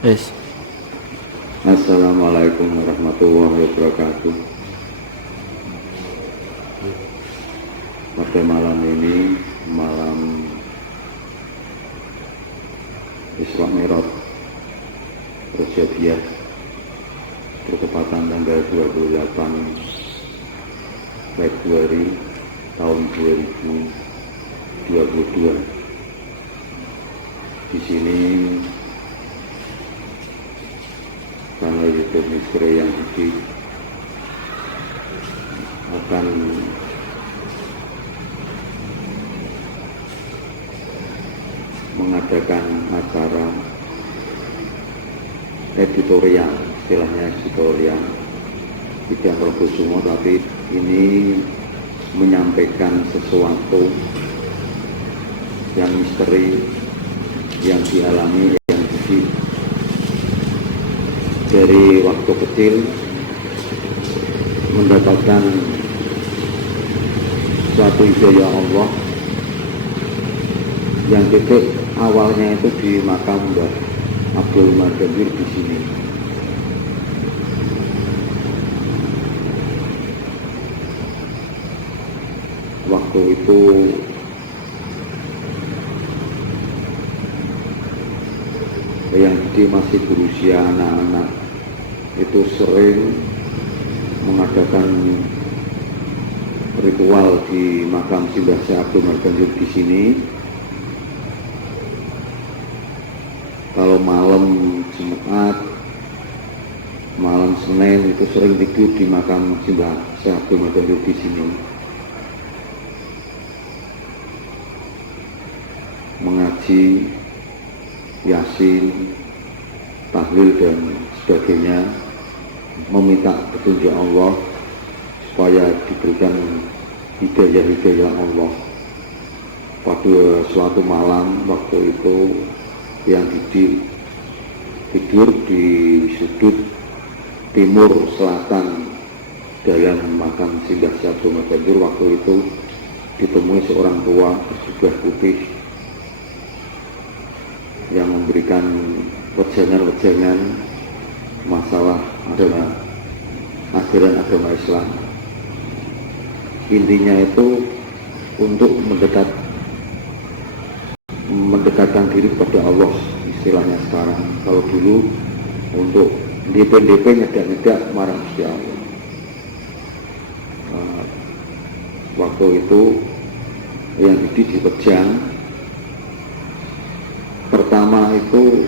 Yes. Assalamualaikum warahmatullahi wabarakatuh. Pada malam ini, malam Isra Mi'raj Rojabiyah bertepatan tanggal 28 Februari tahun 2022. Di sini kanal YouTube Misteri yang Suci akan mengadakan acara editorial, istilahnya editorial, tidak merebut semua, tapi ini menyampaikan sesuatu yang misteri yang dialami yang suci dari waktu kecil, mendapatkan suatu hidayah Allah yang titik awalnya itu di makam Mbah Abdul Madzhabir di sini. Waktu itu yang masih berusia anak-anak itu sering mengadakan ritual di makam Simbah Syekh Abdul Madzhabir di sini. Kalau malam Jumat, malam Senin itu sering tidur di makam Simbah Syekh Abdul Madzhabir di sini, mengaji Yasin, tahlil dan sebagainya, meminta petunjuk Allah supaya diberikan hidayah Allah. Pada suatu malam waktu itu yang tidur di sudut timur selatan dalam makam Simbah Syekh Abdul Madzhabir, waktu itu ditemui seorang tua berjubah putih yang memberikan wejangan-wejangan masalah ajaran agama Islam. Intinya itu untuk mendekatkan diri kepada Allah, istilahnya sekarang. Kalau dulu untuk DP nyedak marah Gusti Allah. Waktu itu yang dipejang pertama itu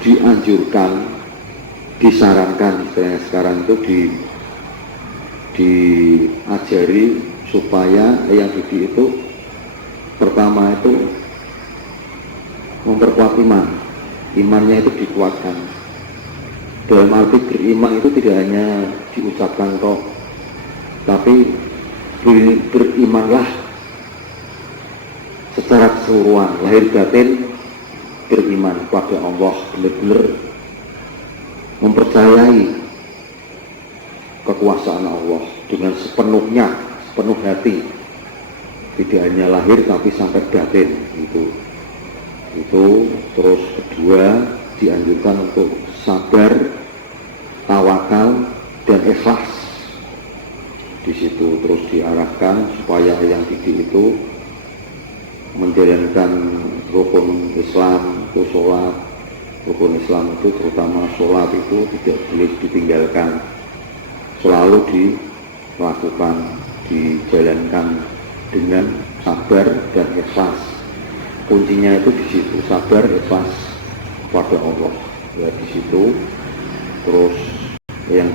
dianjurkan, disarankan, sekarang itu diajari supaya yang itu pertama itu memperkuat imannya itu dikuatkan. Dalam arti beriman itu tidak hanya diucapkan kok, tapi berimanlah secara keseluruhan, lahir batin beriman kepada Allah, benar-benar mempercayai kekuasaan Allah dengan sepenuh hati, tidak hanya lahir tapi sampai batin. Itu terus kedua dianjurkan untuk sabar, tawakal dan ikhlas. Di situ terus diarahkan supaya yang itu menjalankan rukun Islam, itu sholat. Rukun Islam itu terutama sholat itu tidak boleh ditinggalkan, selalu dilakukan, dijalankan dengan sabar dan ikhlas. Kuncinya itu di situ, sabar, ikhlas pada Allah. Ya di situ terus yang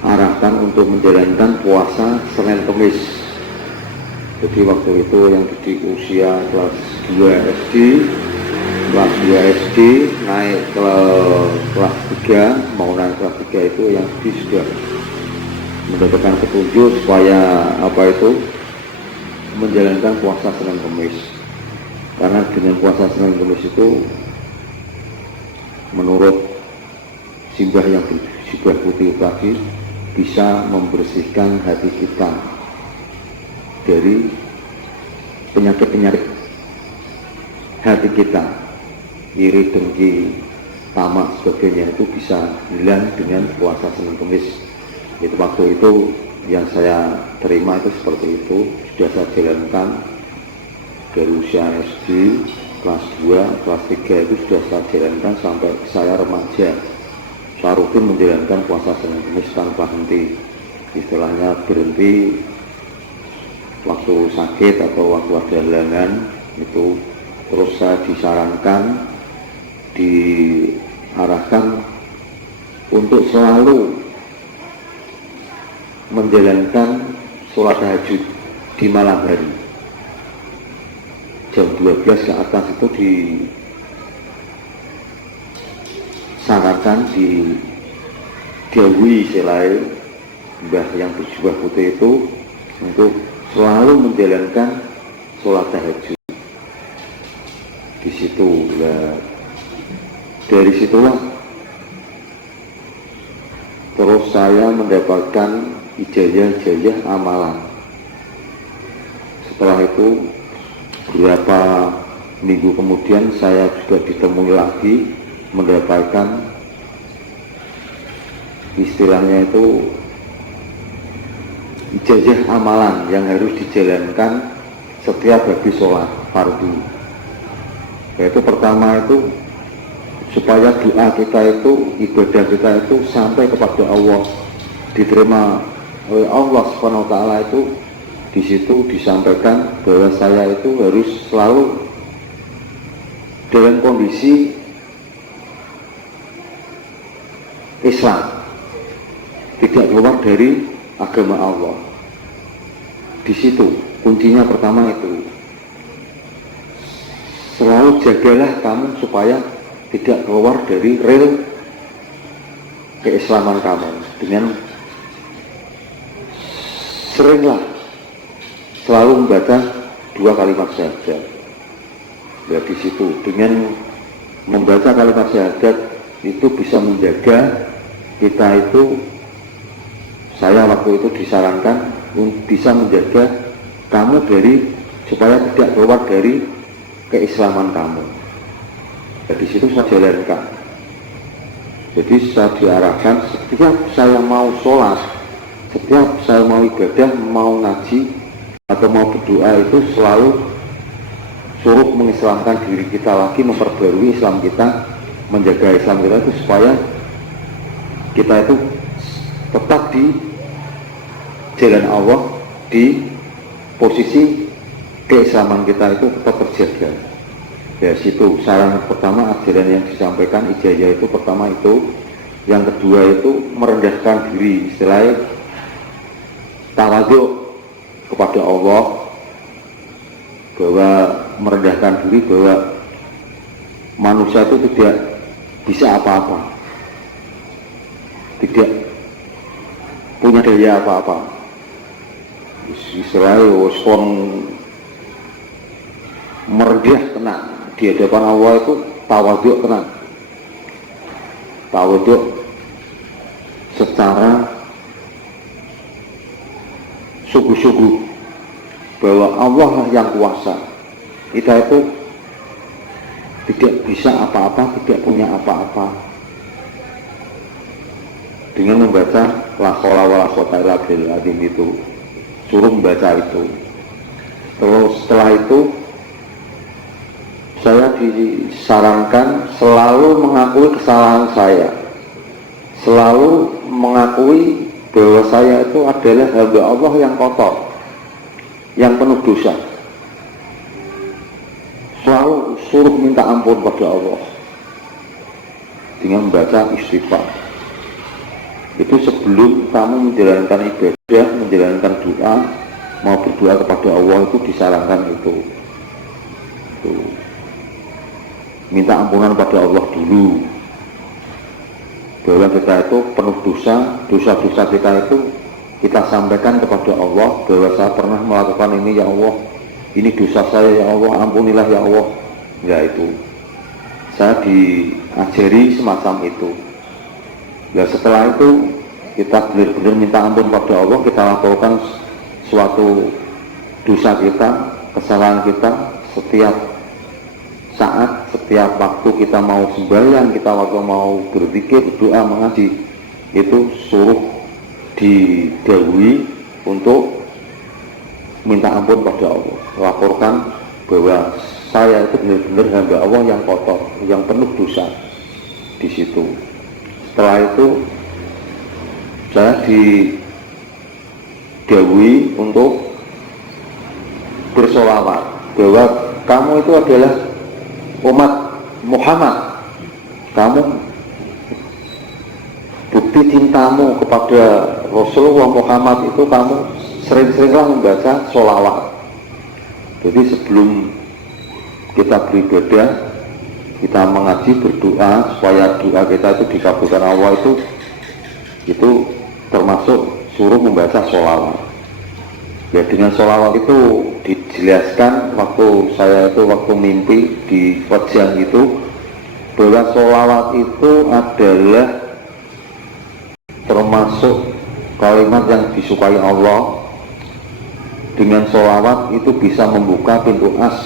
arahkan untuk menjalankan puasa Senin Kemis. Jadi waktu itu yang di usia kelas 2 SD, naik ke kelas 3, mau naik kelas 3 itu yang sudah mendapatkan petunjuk supaya menjalankan puasa Senin Kemis. Karena dengan puasa Senin Kemis itu menurut simbah yang bersibah putih tadi bisa membersihkan hati kita dari penyakit-penyakit hati kita, iri, dengki, tamak, sebagainya, itu bisa hilang dengan puasa Senin Kemis. Itu waktu itu yang saya terima itu seperti itu, sudah saya jalankan dari usia SD, kelas 2, kelas 3 itu sudah saya jalankan sampai saya remaja. Saya rutin menjalankan puasa Senin Kemis tanpa henti, istilahnya berhenti waktu sakit atau waktu ada halangan itu. Terus saya disarankan, diarahkan untuk selalu menjalankan sholat tahajud di malam hari. Jam 12 ke atas itu disarankan, didhawuhi selai mbah yang berjubah putih itu untuk selalu menjalankan sholat tahajud. Di situ, dari situlah terus saya mendapatkan ijazah amalan. Setelah itu beberapa minggu kemudian saya juga ditemui lagi mendapatkan istilahnya itu ijazah amalan yang harus dijalankan setiap habis sholat fardu. Yaitu pertama itu supaya doa kita itu, ibadah kita itu sampai kepada Allah, diterima oleh Allah Subhanahu wa taala. Itu di situ disampaikan bahwa saya itu harus selalu dalam kondisi Islam, tidak keluar dari agama Allah. Di situ kuncinya pertama itu, selalu jagalah kamu supaya tidak keluar dari rel keislaman kamu dengan seringlah selalu membaca 2 kalimat syahadat. Ya, di situ dengan membaca kalimat syahadat itu bisa menjaga kita itu, saya waktu itu disarankan bisa menjaga kamu dari supaya tidak keluar dari keislaman kamu. Jadi situ saya jalankan. Jadi saya diarahkan setiap saya mau sholat, setiap saya mau ibadah, mau ngaji atau mau berdoa itu selalu suruh mengislamkan diri kita lagi, memperbarui Islam kita, menjaga Islam kita itu supaya kita itu tetap di jalan Allah, di posisi keislaman kita itu tetap terjaga. Ya, situ saran pertama, ajaran yang disampaikan ijazah itu pertama itu. Yang kedua itu merendahkan diri, istilahnya tawadhu kepada Allah, bahwa merendahkan diri bahwa manusia itu tidak bisa apa-apa, tidak punya daya apa-apa. Istilahnya kon merendah tenang di hadapan Allah itu tawadhu tenang, tawadhu secara sungguh-sungguh bahwa Allah lah yang kuasa, kita itu tidak bisa apa-apa, tidak punya apa-apa. Dengan membaca la haula wala quwwata illa billah itu, suruh membaca itu. Terus setelah itu saya disarankan selalu mengakui kesalahan saya, selalu mengakui bahwa saya itu adalah hamba Allah yang kotor, yang penuh dosa. Selalu suruh minta ampun pada Allah dengan membaca istighfar. Itu sebelum kamu menjalankan ibadah, menjalankan doa, mau berdoa kepada Allah itu disarankan itu. Minta ampunan pada Allah dulu, bahwa kita itu penuh dosa, dosa-dosa kita itu kita sampaikan kepada Allah bahwa saya pernah melakukan ini, ya Allah, ini dosa saya, ya Allah, ampunilah ya Allah. Ya, itu saya diajari semacam itu. Ya, setelah itu kita benar-benar minta ampun pada Allah, kita laporkan suatu dosa kita, kesalahan kita setiap saat, setiap waktu kita mau sembahyang, kita waktu mau berzikir, doa, mengaji, itu suruh didahului untuk minta ampun pada Allah. Laporkan bahwa saya itu benar-benar hamba Allah yang kotor, yang penuh dosa di situ. Setelah itu saya didahului untuk bersolawat bahwa kamu itu adalah umat Muhammad, kamu bukti cintamu kepada Rasulullah Muhammad itu kamu sering-seringlah membaca sholawat. Jadi sebelum kita beribadah, kita mengaji, berdoa supaya doa kita itu dikabulkan Allah, itu termasuk suruh membaca sholawat. Ya, dengan sholawat itu dijelaskan waktu saya itu waktu mimpi di wajah itu, bahwa sholawat itu adalah termasuk kalimat yang disukai Allah. Dengan sholawat itu bisa membuka pintu as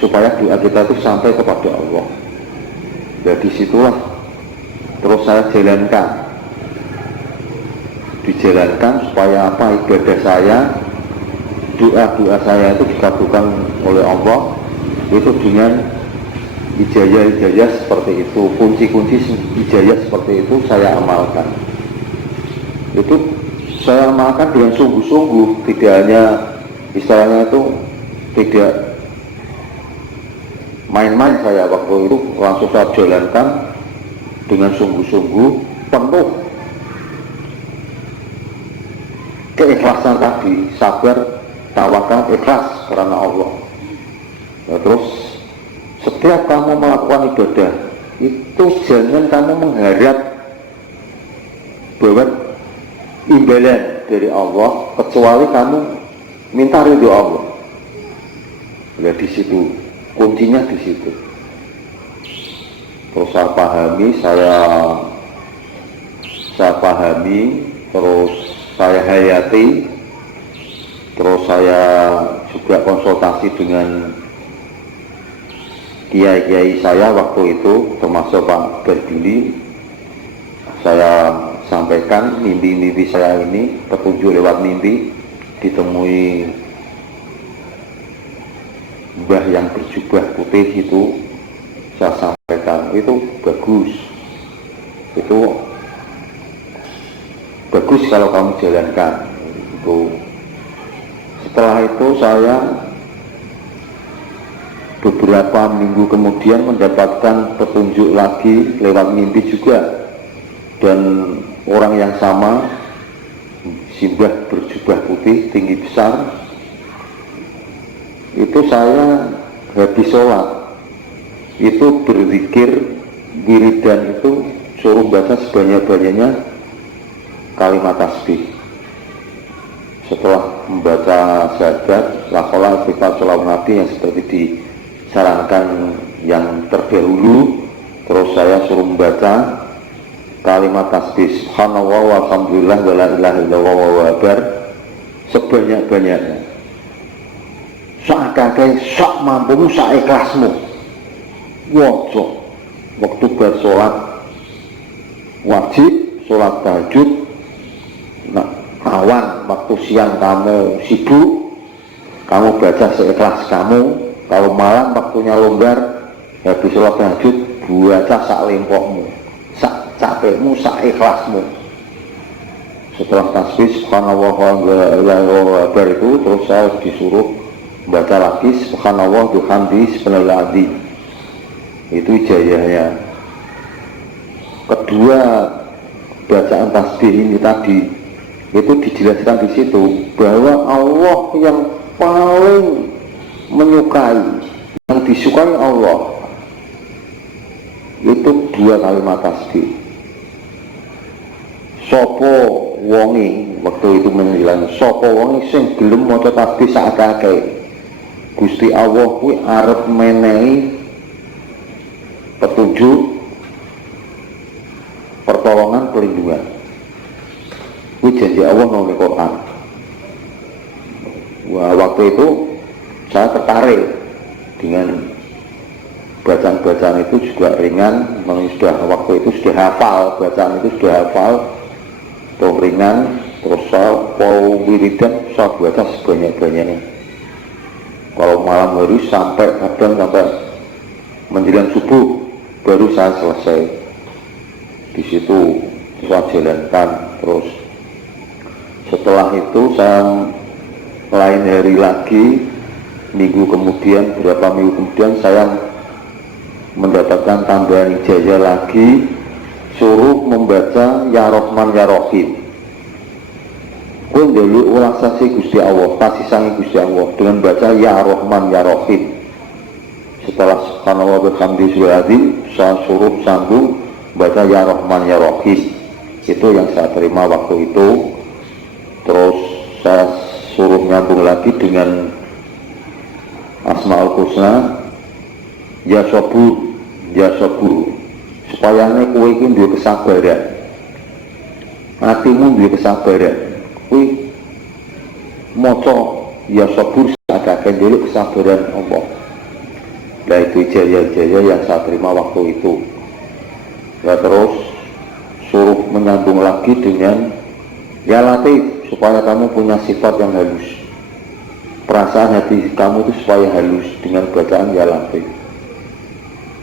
supaya doa kita itu sampai kepada Allah. Jadi situlah terus saya dijalankan supaya apa, ibadah saya, doa-doa saya itu dikabulkan oleh Allah, itu dengan ijazah-ijazah seperti itu, kunci-kunci ijazah seperti itu saya amalkan. Itu saya amalkan dengan sungguh-sungguh, tidak hanya istilahnya itu tidak main-main. Saya waktu itu langsung saya jalankan dengan sungguh-sungguh, penuh keikhlasan tadi, sabar, tawakal, ikhlas karena Allah. Ya, terus setiap kamu melakukan ibadah itu jangan kamu mengharap bahwa imbalan dari Allah, kecuali kamu minta ridho Allah. Ya, di situ kuncinya, di situ. Terus saya pahami, terus saya hayati, terus saya juga konsultasi dengan kiai-kiai saya waktu itu, termasuk Pak Berdili. Saya sampaikan mimpi-mimpi saya ini, petunjuk lewat mimpi, ditemui mbah yang berjubah putih itu, saya sampaikan itu bagus kalau kamu jalankan itu. Setelah itu saya beberapa minggu kemudian mendapatkan petunjuk lagi lewat mimpi juga, dan orang yang sama, simbah berjubah putih tinggi besar itu, saya habis sholat itu berzikir wiridan itu suruh baca sebanyak-banyaknya kalimat tasbih. Setelah membaca syahadat la ilaha illallah nabi yang seperti disarankan yang terdahulu, terus saya suruh membaca kalimat tasbih subhanallah walhamdulillah wala ilaha illallah wallahu akbar sebanyak-banyaknya, sakake, sak mampumu, sak ikhlasmu. Wajo waktu bersolat wajib, sholat tahajud, nah, awan waktu siang kamu sibuk, kamu baca seikhlas kamu. Kalau malam waktunya longgar, habis sholat tahajud, baca sak lempokmu, sak capekmu, sak ikhlasmu. Setelah tasbih subhanallah walhamdulillah itu, terus saya disuruh baca lagi subhanallah bihamdihi subhanallahadzim. Itu ijazahnya. Kedua bacaan tasbih ini tadi itu dijelaskan di situ bahwa Allah yang paling menyukai, yang disukai Allah itu dua kalimat tasbih. Sopo wongi waktu itu menilai, sopo wongi sing gelem maca tasbih sakake, Gusti Allah kuwi arep menehi petunjuk pertolongan, perlindungan. Itu janji Allah melalui Quran. Wah, waktu itu saya tertarik dengan bacaan-bacaan itu juga ringan, waktu itu sudah hafal, bacaan itu sudah hafal, terus ringan, terus saya mau wiridan, saya baca sebanyak-banyaknya. Kalau malam hari sampai menjelang subuh baru saya selesai. Di situ saya jalankan terus. Setelah itu saya lain hari lagi, minggu kemudian, beberapa minggu kemudian saya mendapatkan tambahan ijazah lagi, suruh membaca Ya Rahman Ya Rahim. Kowe njaluk welasase Gusti Allah, pasisange Gusti Allah dengan baca Ya Rahman Ya Rahim. Setelah subhanallah bihamdihi saya suruh sambung baca Ya Rahman Ya Rahim. Itu yang saya terima waktu itu. Terus saya suruh nyambung lagi dengan Asmaul Husna, Ya Sabur, Ya Sabur, supaya kowe iki duwe kesabaran, atimu duwe kesabaran, kowe maca Ya Sabur agak dulu kesabaran Allah. Nah itu jaya-jaya yang saya terima waktu itu. Ya terus suruh menyambung lagi dengan Ya Latif, supaya kamu punya sifat yang halus, perasaan hati kamu itu supaya halus dengan bacaan Ya Latif.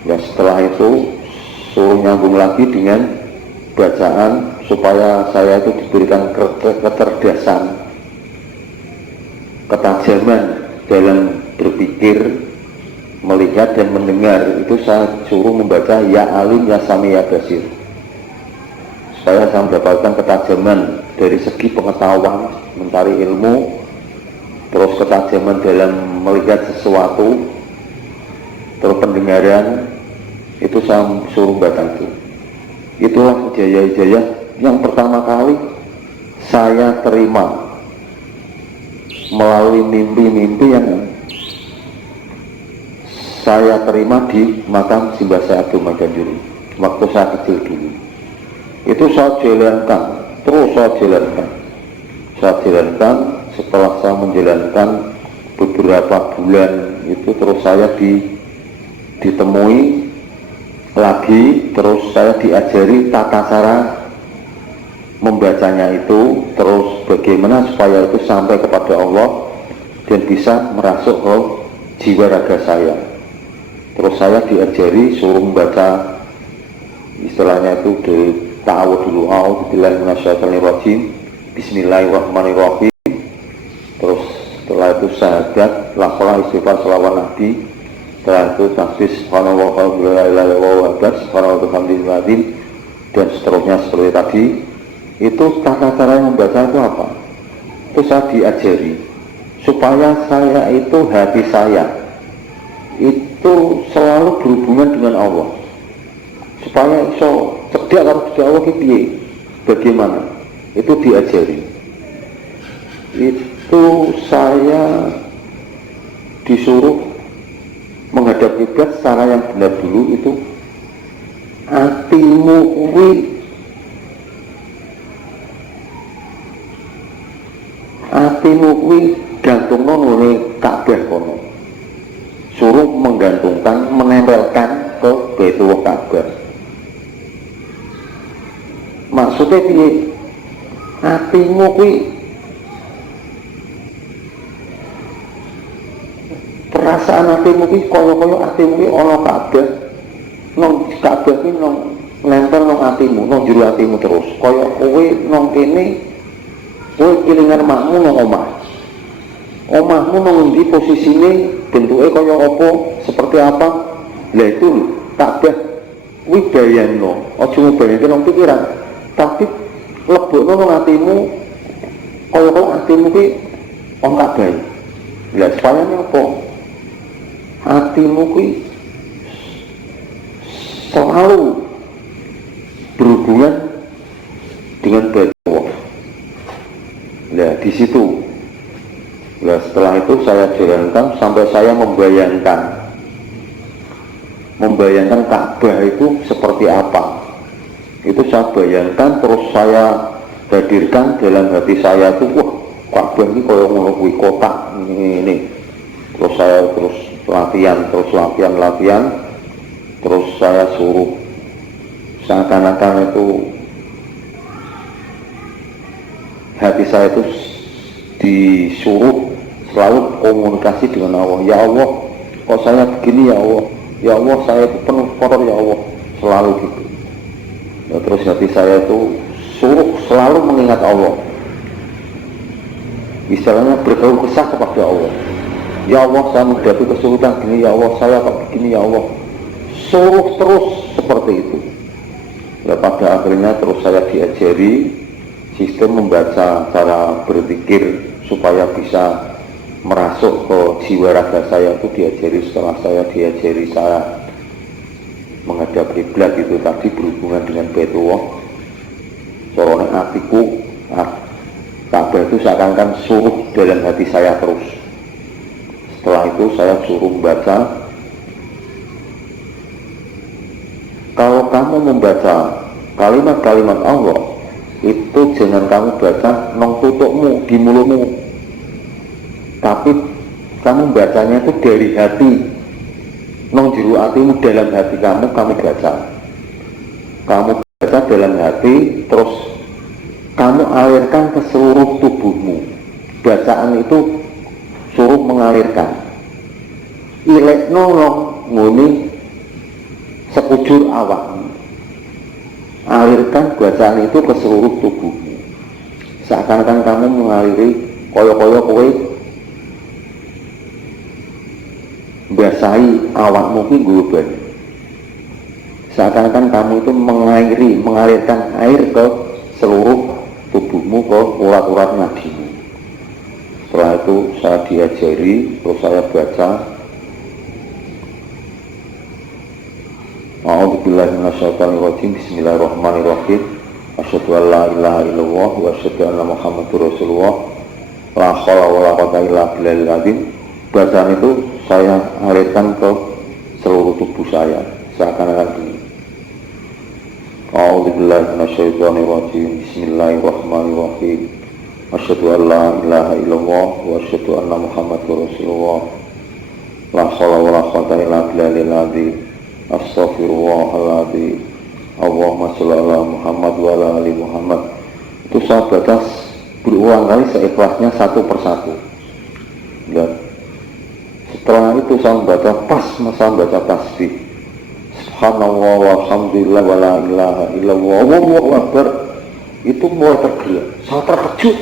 Ya setelah itu suruh nyambung lagi dengan bacaan supaya saya itu diberikan kecerdasan, ketajaman dalam berpikir, melihat dan mendengar. Itu saya suruh membaca Ya Alim Ya Sami Ya Basir, supaya saya mendapatkan ketajaman dari segi pengetahuan, mencari ilmu, terus ketajaman dalam melihat sesuatu, terus pendengaran. Itu saya suruh baca itu. Itulah jaya-jaya yang pertama kali saya terima melalui mimpi-mimpi yang saya terima di makam Simbah Syekh Abdul Madanjuri waktu saya kecil dulu. Itu saya jalankan, terus saya jalankan. Setelah saya menjalankan beberapa bulan itu, terus saya ditemui lagi, terus saya diajari tata cara membacanya itu, terus bagaimana supaya itu sampai kepada Allah dan bisa merasuk ke jiwa raga saya. Terus saya diajari suruh membaca, istilahnya itu ta'awud dulu, a'udzubillahi minasyaitonir rajim, bismillahirrahmanirrahim. Terus setelah itu syahadat, lafal istighfar selawat Nabi. Setelah itu tasbih subhanallah walhamdulillah subhanallah bihamdihi, dan seterusnya seperti tadi. Itu tata cara yang membaca itu apa? Itu saya diajari supaya saya itu, hati saya itu selalu berhubungan dengan Allah, supaya iso cedak karo Gusti Allah ki piye, bagaimana, itu diajari. Itu saya disuruh menghadap kiblat secara yang benar dulu. Itu atimu kuwi gantungno ngene Ka'bah kono, suruh menggantungkan, menempelkan ke Baitullah Ka'bah. Maksudnya piye? Atimu kuwi, perasaan atimu kuwi kaya-kaya atimu kuwi ana Ka'bah. Nang Ka'bah kuwi nang nempel nang atimu, nang jero atimu terus. Kaya kowe nang kene, kowe kelingan makmu nang omah. Omahmu nang endi posisine, bentuke kaya apa, seperti apa? Lah itu Ka'bah kuwi bayangno, aja mbayangke nang pikiran, tapi lebokno nang atimu kaya-kaya atimu kuwi ana Ka'bah. Lah supaya apa? Hatimu kuwi selalu berhubungan dengan Baitullah. Nah di situ. Nah setelah itu saya jalankan sampai saya membayangkan Ka'bah itu seperti apa. itu saya bayangkan, terus saya hadirkan dalam hati saya tuh, wah Ka'bah ini kayak ngono kuwi kotak ini. Terus saya latihan, terus saya suruh, seakan-akan itu hati saya itu disuruh selalu komunikasi dengan Allah. Ya Allah, kok saya begini ya Allah, ya Allah saya itu penuh kotor ya Allah, selalu gitu. Ya, terus hati saya itu suruh selalu mengingat Allah, istilahnya berkeluh kesah kepada Allah. Ya Allah, saya menghadapi kesulitan gini ya Allah, saya kok begini ya Allah, suruh terus seperti itu. Ya, pada akhirnya terus saya diajari sistem membaca, cara berpikir supaya bisa merasuk ke jiwa raga saya, itu diajari setelah saya diajari saya menghadap kiblat itu tadi berhubungan dengan Baitullah. Corone hatiku, Ka'bah itu seakan-akan suruh dalam hati saya terus. Setelah itu saya suruh membaca. Kalau kamu membaca kalimat-kalimat Allah, itu jangan kamu baca nong tutukmu, di mulutmu, tapi kamu bacanya itu dari hati, nong juru hatimu, dalam hati kamu baca. Kamu baca dalam hati, terus kamu alirkan ke seluruh tubuhmu. Bacaan itu suruh mengalirkan. Ilekno nguni sekujur awakmu. Alirkan bacaan itu ke seluruh tubuhmu. Seakan-akan kamu mengaliri koyo-koyo kowe basahi awakmu ki ngguben. Seakan-akan kamu itu mengalirkan air ke seluruh tubuhmu, ke urat-urat nadimu. Setelah itu saya diajari, terus saya baca A'udzubillahi minasyaitonirrajim. Bismillahirrahmanirrahim. Asyhadu an la ilaha illallah wa asyhadu anna Muhammadur Rasulullah. La haula wala quwwata illa billahil azim. Bacaan itu saya alirkan ke seluruh tubuh saya, seakan-akan ini. A'udzubillahi minasyaitonirrajim. Bismillahirrahmanirrahim. Asyhadu an la ilaha illallah wa asyhadu anna Muhammadur Rasulullah. La haula wala quwwata illa billahil azim. Astaghfirullahaladzim. Allahumma sholli ala Muhammad wa ala ali Muhammad. Itu saya baca berulang kali seikhlasnya satu persatu. Dan setelah itu saya membaca tasbih. Subhanallah walhamdulillah wa la ilaha illallah wallahu akbar. Itu mulai tergerak, saya terkejut.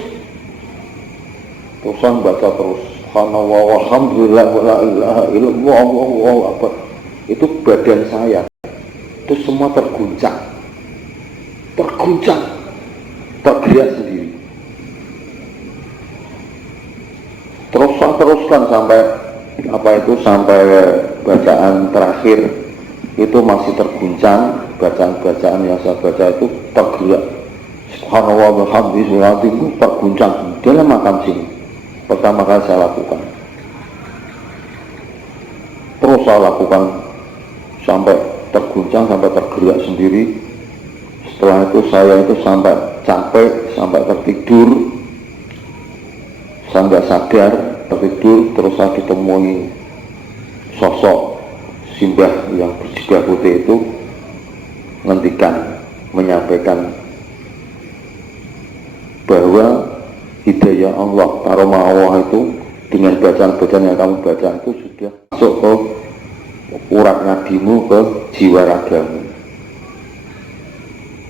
Terus saya membaca terus Subhanallah walhamdulillah wa la ilaha illallah wallahu akbar. Itu badan saya itu semua terguncang, tergerak sendiri. Terus saya teruskan sampai sampai bacaan terakhir itu masih terguncang. Bacaan yang saya baca itu tergerak. Subhanallah walhamdulillah itu terguncang dalam makam sini. Pertama kali saya lakukan. Terus saya lakukan sampai terguncang, sampai tergerak sendiri. Setelah itu saya itu sampai capek, sampai tertidur, saya nggak sadar tertidur. Terus saya ditemui sosok simbah yang berjubah putih itu menyampaikan bahwa hidayah Allah, karomah Allah itu dengan bacaan-bacaan yang kamu baca itu sudah masuk ke urat nadimu, ke jiwa ragamu.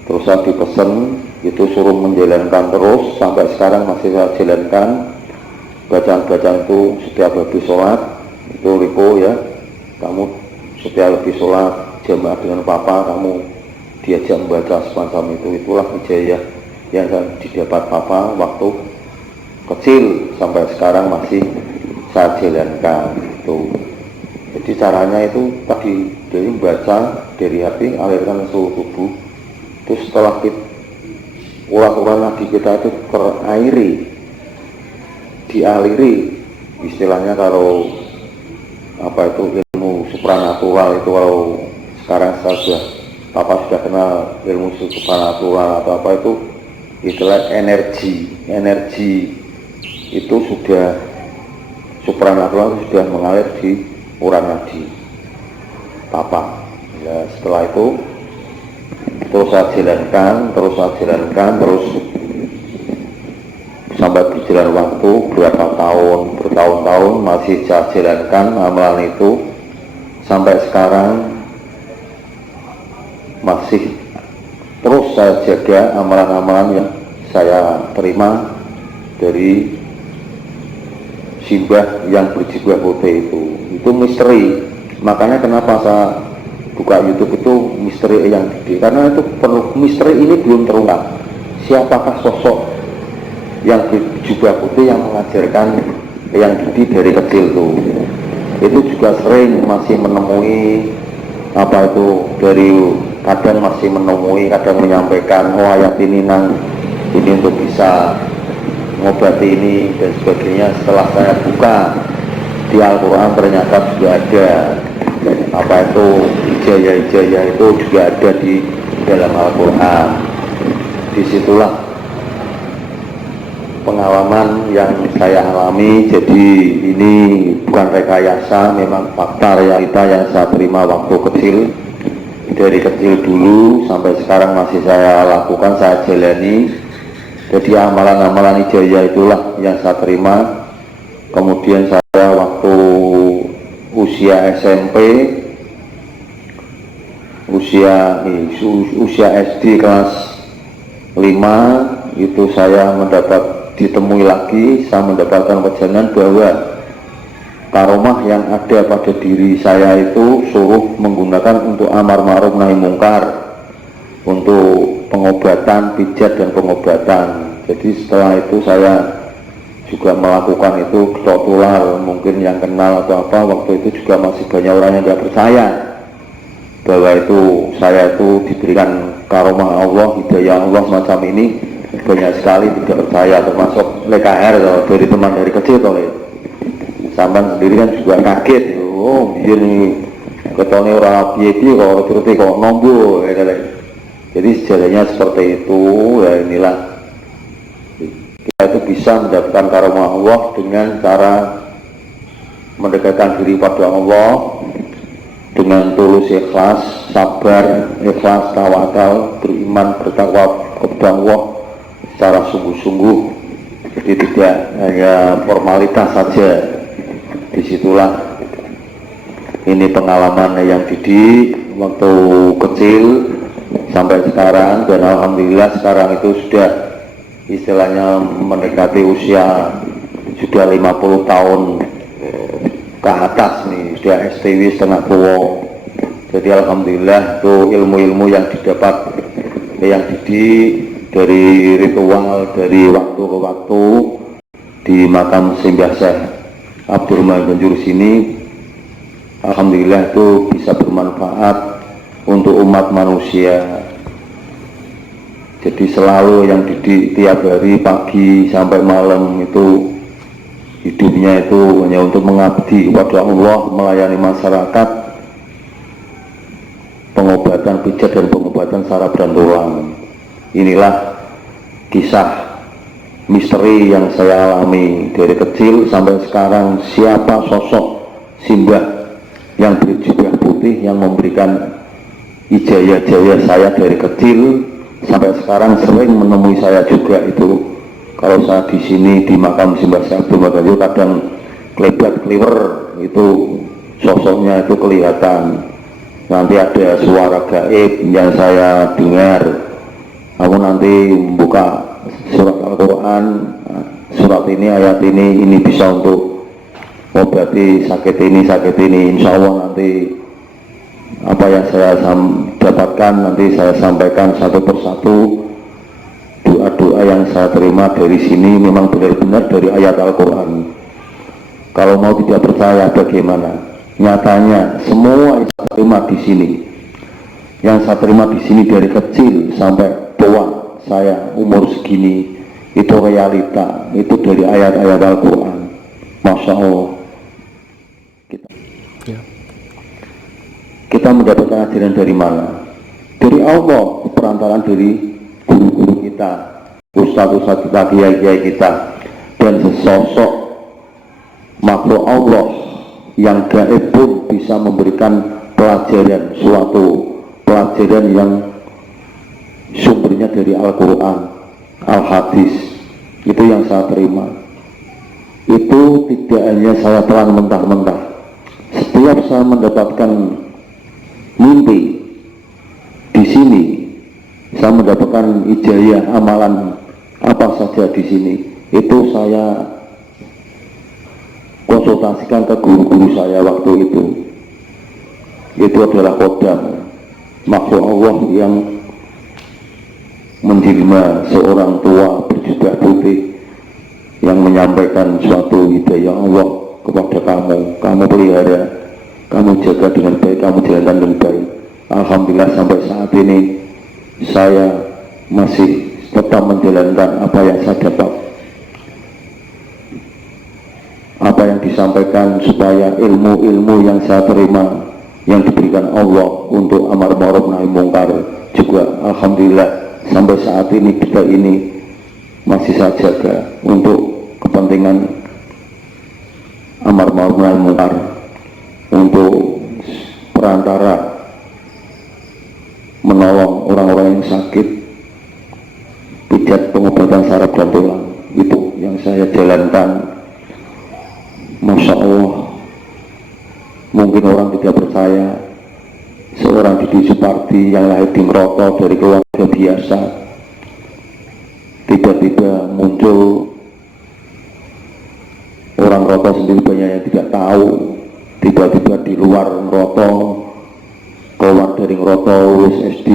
Terus saya dipesan itu suruh menjalankan terus, sampai sekarang masih saya jalankan. Bacaan-bacaan itu setiap habis sholat itu Riko ya, kamu setiap habis sholat jamaah dengan papa, kamu diajak membaca semacam itu. Itulah hidayah yang didapat papa waktu kecil sampai sekarang masih saya jalankan itu. Jadi caranya itu tadi dari membaca dari hati, alirkan ke seluruh tubuh. Terus setelah urat-urat nadi kita itu dialiri, istilahnya kalau ilmu supranatural itu, kalau sekarang saya sudah Papa sudah kenal ilmu supranatural atau apa itu, istilah energi itu sudah supranatural sudah mengalir di urat nadi Papa. Ya, setelah itu terus saya jalankan terus sampai berjalan waktu bertahun-tahun masih saya jalankan amalan itu sampai sekarang. Masih terus saya jaga amalan-amalan yang saya terima dari simbah yang berjiwa putih itu misteri. Makanya kenapa saya buka YouTube itu misteri yang gede, karena itu penuh misteri. Ini belum terungkap siapakah sosok yang berjubah putih yang mengajarkan yang gede dari kecil itu juga sering masih menemui apa itu, dari kadang masih menemui, kadang menyampaikan ayat ini untuk bisa mengobati ini dan sebagainya. Setelah saya buka di Al-Quran ternyata juga ada apa itu ijazah itu juga ada di dalam Al-Quran. Disitulah pengalaman yang saya alami. Jadi ini bukan rekayasa, memang fakta realita yang saya terima waktu kecil. Dari kecil dulu sampai sekarang masih saya lakukan, saya jalani. Jadi amalan-amalan ijazah itulah yang saya terima. Kemudian saya waktu usia SMP, usia SD kelas 5 itu saya ditemui lagi, saya mendapatkan pejangan bahwa karomah yang ada pada diri saya itu suruh menggunakan untuk amar ma'ruf nahi mungkar, untuk pengobatan, pijat dan pengobatan. Jadi setelah itu saya juga melakukan itu, ketok tular, mungkin yang kenal atau apa, waktu itu juga masih banyak orang yang tidak percaya bahwa itu saya itu diberikan karomah Allah, hidayah Allah semacam ini. Banyak sekali tidak percaya, termasuk LKR dari teman dari kecil sampai sendiri kan juga kaget. Oh ini ketone orang piye-piye kok cerita kok nombo ya. Jadi sejarahnya seperti itu. Ya inilah kita itu bisa mendapatkan karomah Allah dengan cara mendekatkan diri pada Allah dengan tulus, ikhlas, sabar, ikhlas, tawakal, beriman, bertakwa kepada Allah secara sungguh-sungguh. Jadi tidak hanya formalitas saja. Disitulah ini pengalaman yang didik waktu kecil sampai sekarang, dan alhamdulillah sekarang itu sudah istilahnya mendekati usia sudah 50 tahun ke atas nih, sudah STW setengah tua. Jadi alhamdulillah itu ilmu-ilmu yang didapat, yang didik dari ritual, dari waktu ke waktu di makam Simbah Syekh Abdurrahman Banjur sini, alhamdulillah itu bisa bermanfaat untuk umat manusia. Jadi selalu yang didik tiap hari pagi sampai malam itu hidupnya itu hanya untuk mengabdi kepada Allah, melayani masyarakat, pengobatan pijat dan pengobatan saraf dan tulang. Inilah kisah misteri yang saya alami dari kecil sampai sekarang. Siapa sosok simbah yang berjubah putih yang memberikan ijazah saya dari kecil sampai sekarang, sering menemui saya juga itu. Kalau saya di sini di makam Simbah Syekh Abdurrahman Banjur kadang kelebat-keliwer itu sosoknya itu kelihatan. Nanti ada suara gaib yang saya dengar. Aku nanti buka surat Al-Quran, surat ini, ayat ini bisa untuk obati sakit ini. Insya Allah nanti apa yang saya dapatkan nanti saya sampaikan satu persatu. Doa-doa yang saya terima dari sini memang benar-benar dari ayat Al-Quran. Kalau mau tidak percaya bagaimana? Nyatanya semua yang saya terima di sini, yang saya terima di sini dari kecil sampai tua saya umur segini, itu realita, itu dari ayat-ayat Al-Quran. Masya Allah. Kita mendapatkan ajaran dari mana? dari Allah, perantaraan dari guru-guru kita, ustaz-ustaz kita, kiai-kiai kita, dan sesosok makhluk Allah yang gaib pun bisa memberikan pelajaran, suatu pelajaran yang sumbernya dari Al-Quran, Al-Hadis. Itu yang saya terima. Itu tidak hanya saya telan mentah-mentah. Setiap saya mendapatkan mimpi di sini, saya mendapatkan ijazah amalan apa saja di sini, itu saya konsultasikan ke guru-guru saya waktu itu. Itu adalah kodam makhluk Allah yang menjelma seorang tua berjubah putih yang menyampaikan suatu hidayah Allah kepada kamu pelihara, kamu jaga dengan baik, kamu jalankan dengan baik. Alhamdulillah sampai saat ini saya masih tetap menjalankan apa yang saya dapat, apa yang disampaikan, supaya ilmu-ilmu yang saya terima yang diberikan Allah untuk amar ma'ruf nahi mungkar juga alhamdulillah sampai saat ini kita ini masih saya jaga untuk kepentingan amar ma'ruf nahi mungkar, untuk perantara menolong orang-orang yang sakit, pijat, pengobatan saraf dan tulang. Itu yang saya jalankan. Masya Allah, mungkin orang tidak percaya, seorang Didi Supardi yang lahir di Meroto dari keluarga biasa, tiba-tiba muncul, orang Meroto sendiri banyak yang tidak tahu, tiba-tiba di luar Meroto, keluar dari Meroto, lulus SD,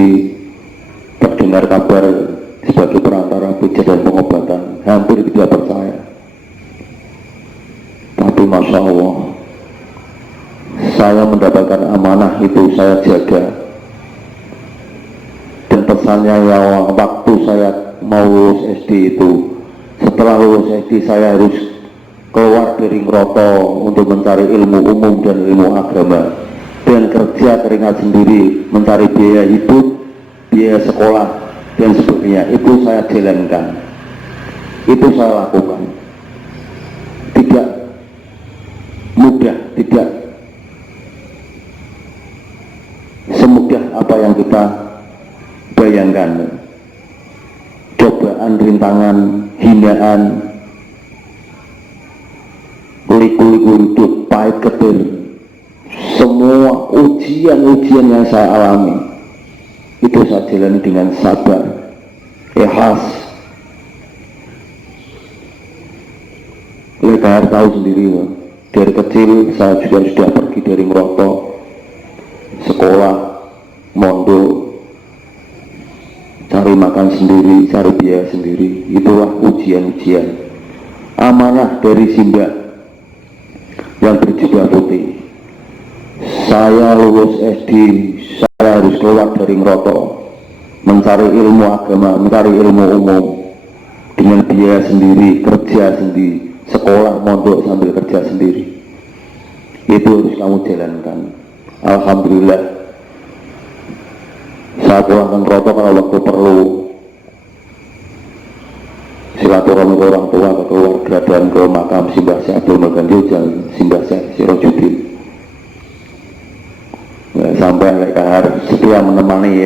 terdengar kabar sebagai perantara pijat dan pengobatan, hampir tidak percaya. Tapi Masya Allah, saya mendapatkan amanah itu, saya jaga. Dan pesannya yang waktu saya mau lulus SD itu, setelah lulus SD saya harus keluar dari Meroto untuk mencari ilmu umum dan ilmu agama, dan kerja keringat sendiri, mencari biaya hidup, biaya sekolah dan sebagainya. Itu saya jalankan, itu saya lakukan. Tidak mudah, tidak semudah apa yang kita bayangkan. Cobaan, rintangan, hinaan, liku-liku hidup, pahit ketir, semua ujian-ujian yang saya alami itu saya jalani dengan sabar, ikhlas. Lekar tahu sendiri, dari kecil saya juga sudah pergi dari Meroto, sekolah, mondok, cari makan sendiri, cari biaya sendiri. Itulah ujian-ujian, amanah dari Simbah yang berjubah putih. Saya lulus SD, saya harus keluar dari Meroto, mencari ilmu agama, mencari ilmu umum dengan biaya sendiri, kerja sendiri, sekolah, mondok sambil kerja sendiri. Itu harus kamu jalankan. Alhamdulillah, saya pulang ke Meroto kalau waktu perlu silaturahmi ke orang tua, ke keluarga, dan ke makam Simbah Syekh Abdul Maganjo dan Simbah Syekh Sirojudin. Sampai lekar setia menemani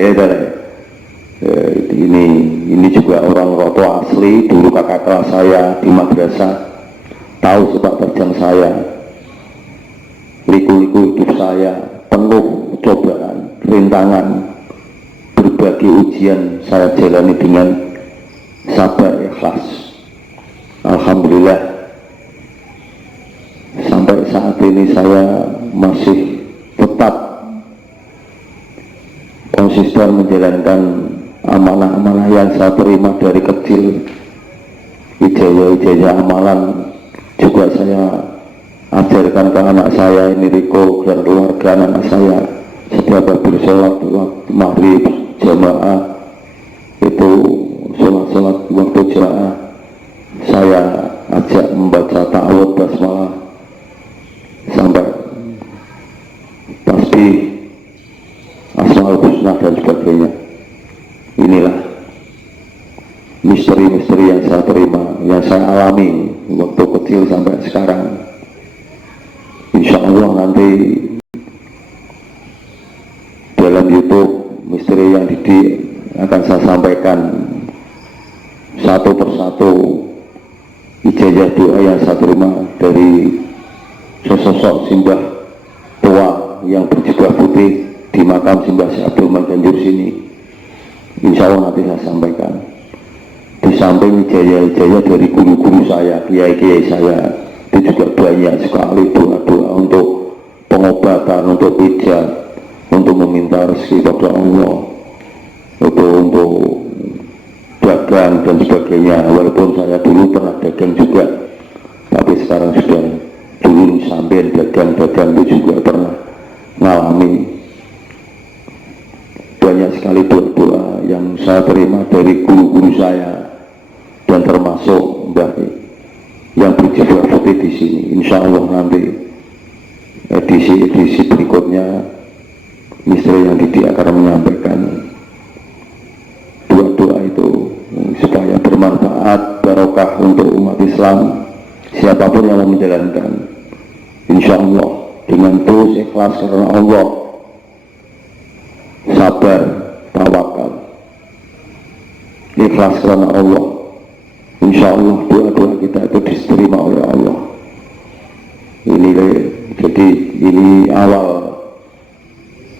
ini juga orang Meroto asli, dulu kakak kelas saya di madrasah, tahu sepak terjang saya, liku-liku hidup saya, penuh cobaan, rintangan, berbagai ujian saya jalani dengan sabar, ikhlas. Alhamdulillah sampai saat ini saya masih tetap konsisten menjalankan amanah-amanah yang saya terima dari kecil. Ijazah amalan juga saya ajarkan ke anak saya, ini Riko, dan keluarga anak saya. Setiap habis sholat maghrib jamaah, itu sholat waktu jamaah, saya ajak membaca ta'awud, basmalah, sampai tasbih, asmaul husna dan sebagainya. alami waktu kecil sampai sekarang. Insya Allah nanti dalam YouTube Misteri yang Didik akan saya sampaikan satu persatu ijazah doa yang saya terima dari sesosok simbah tua yang berjubah putih di makam Simbah Syekh Abdul Ganjur sini. Insya Allah nanti saya sampaikan. Di samping ijazah dari guru-guru saya, kiai-kiai saya, itu juga banyak sekali doa-doa untuk pengobatan, untuk pijat, untuk meminta rezeki kepada Allah, untuk dagang dan sebagainya. Walaupun saya dulu pernah dagang juga, tapi sekarang sudah dulu sambil dagang itu juga pernah mengalami. Banyak sekali doa-doa yang saya terima dari guru-guru saya dan termasuk Mbah yang berjubah putih di sini. Insya Allah nanti edisi berikutnya Misteri yang Didik akan menyampaikan doa-doa itu supaya bermanfaat, barokah untuk umat Islam siapapun yang menjalankan. Insya Allah dengan terus ikhlas karena Allah, sabar, tawakal, ikhlas karena Allah. Insya Allah doa-doa kita itu diterima oleh Allah. Jadi ini awal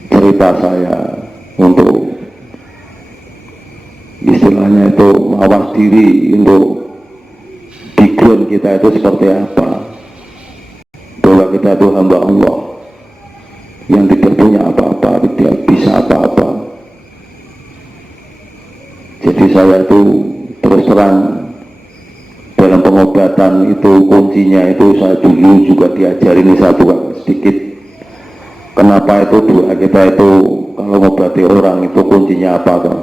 cerita saya untuk istilahnya itu mawas diri, untuk background kita itu seperti apa, bahwa kita itu hamba Allah yang tidak punya apa-apa, tidak bisa apa-apa. Jadi saya itu terus terang dalam pengobatan itu kuncinya itu saya dulu juga diajarin satu sedikit. Kenapa itu doa kita itu kalau mengobati orang itu kuncinya apa kan?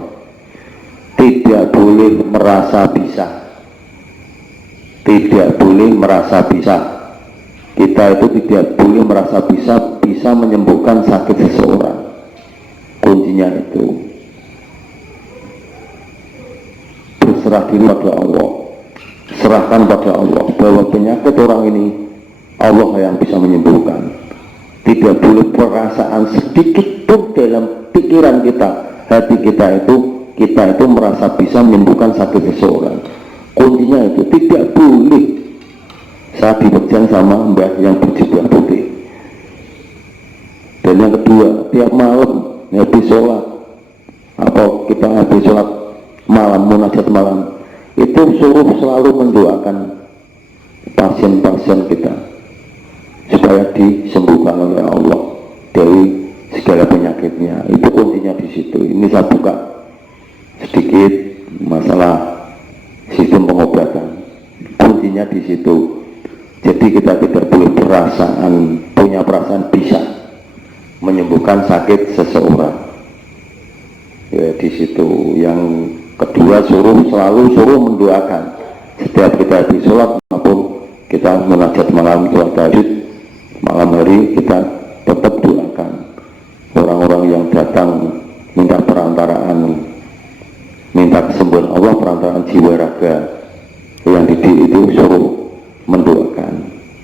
Tidak boleh merasa bisa. Tidak boleh merasa bisa. Kita itu tidak boleh merasa bisa menyembuhkan sakit seseorang. Kuncinya itu berserah diri pada Allah. Serahkan pada Allah bahwa penyakit orang ini Allah yang bisa menyembuhkan. Tidak boleh perasaan sedikit pun dalam pikiran kita, hati kita itu merasa bisa menyembuhkan sakit seseorang. Kuncinya itu tidak boleh. Saya dipegang sama Mbah yang berjubah putih. Dan yang kedua, tiap malam habis sholat atau kita habis sholat malam, munajat malam, itu suruh selalu mendoakan pasien-pasien kita supaya disembuhkan oleh Allah dari segala penyakitnya. Itu kuncinya di situ. Ini saya buka sedikit masalah sistem pengobatan. Kuncinya di situ. Jadi kita tidak boleh punya perasaan bisa menyembuhkan sakit seseorang. Ya, di situ. Yang kedua, selalu suruh mendoakan setiap kita habis sholat maupun kita munajat malam, sholat tahajud malam hari, kita tetap doakan orang-orang yang datang minta perantaraan, minta kesembuhan Allah, perantaraan jiwa raga. Yang Didik itu suruh mendoakan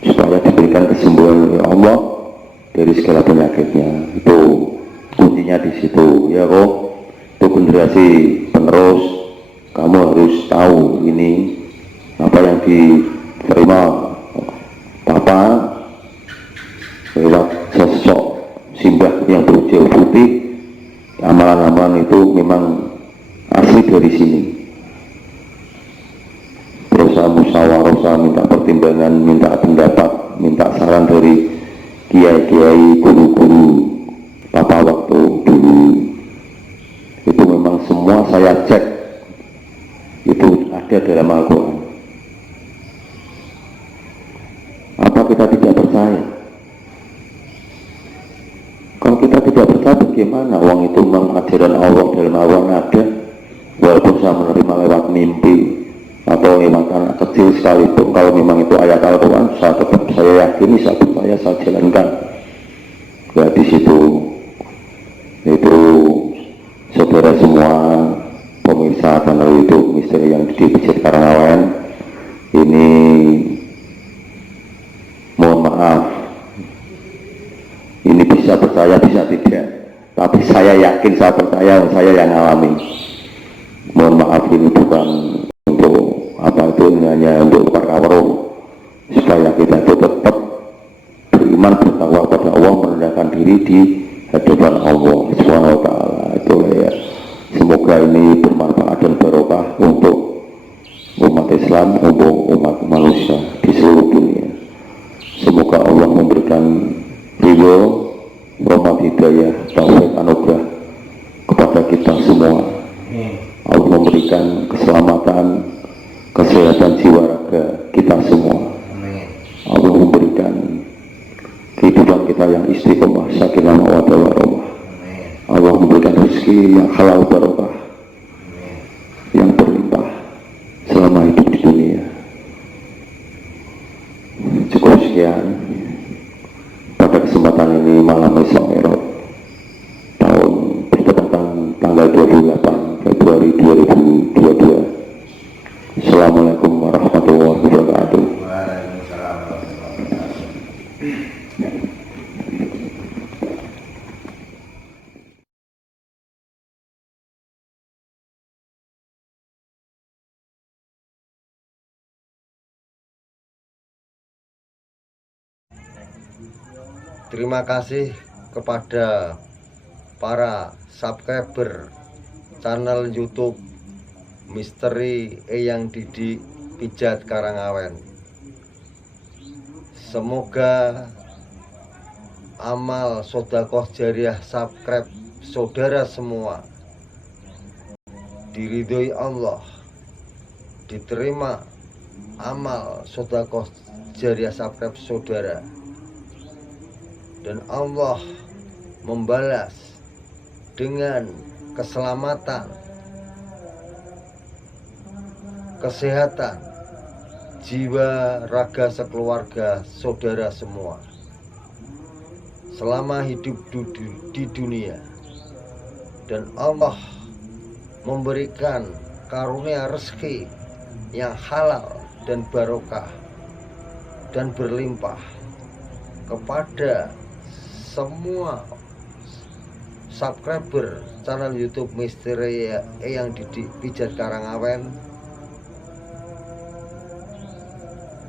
supaya diberikan kesembuhan oleh Allah dari segala penyakitnya. Itu kuncinya di situ ya kok. Itu generasi penerus, kamu harus tahu ini apa yang diterima Papa lewat sosok simbah yang berjubah putih. Amalan-amalan itu memang asli dari sini. Berusaha musyawarah, minta pertimbangan, minta pendapat, minta saran dari kiai-kiai, guru-guru Papa waktu dulu. Itu memang semua saya cek, itu ada dalam Al-Quran. Apa kita tidak percaya? Kalau kita tidak percaya bagaimana? Uang itu memang ajaran Allah dalam Al-Quran ada. Walaupun saya menerima lewat mimpi atau lewat anak kecil sekalipun, kalau memang itu ayat Al-Quran, saya yakini, saya percaya, saya jalankan. Ya di situ. Itu saudara semua pemirsa channel YouTube Misteri yang Didik Karangawan, ini mohon maaf, ini bisa percaya bisa tidak, tapi saya yakin, saya percaya, saya yang alami. Mohon maaf, ini bukan untuk apa itu, hanya untuk perkawaran, supaya kita itu tetap beriman, bertakwa pada Allah, merendahkan diri di hadapan Allah Subhanahu wa Ta'ala. Itu ya. Semoga ini bermanfaat dan barokah untuk umat Islam, untuk umat manusia di seluruh dunia. Semoga Allah memberikan ridho, rahmat, hidayah, taufik, anugerah kepada kita semua. Allah memberikan keselamatan, kesehatan jiwa raga kita semua. Allah memberikan kehidupan kita yang istiqomah, sakinah mawaddah warahmah. Allah memberikan rezeki yang halal barokah, yang berlimpah selama hidup di dunia. Cukup sekian pada kesempatan ini, malam Isra Mi'raj tahun bertepatan tanggal 28 Februari 2022. Assalamualaikum warahmatullahi wabarakatuh. Terima kasih kepada para subscriber channel YouTube Misteri Eyang Didi Pijat Karangawen. Semoga amal sedekah jariah subscribe saudara semua diridhoi Allah, diterima amal sedekah jariah subscribe saudara, dan Allah membalas dengan keselamatan, kesehatan, jiwa raga sekeluarga saudara semua selama hidup di dunia. Dan Allah memberikan karunia rezeki yang halal dan barokah dan berlimpah kepada semua subscriber channel YouTube Misteri Eyang Didi Pijat Karangawen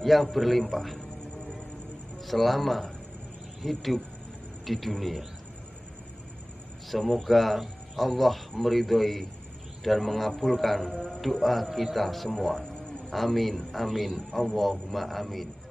yang berlimpah selama hidup di dunia. Semoga Allah meridhoi dan mengabulkan doa kita semua. Amin, amin, Allahumma amin.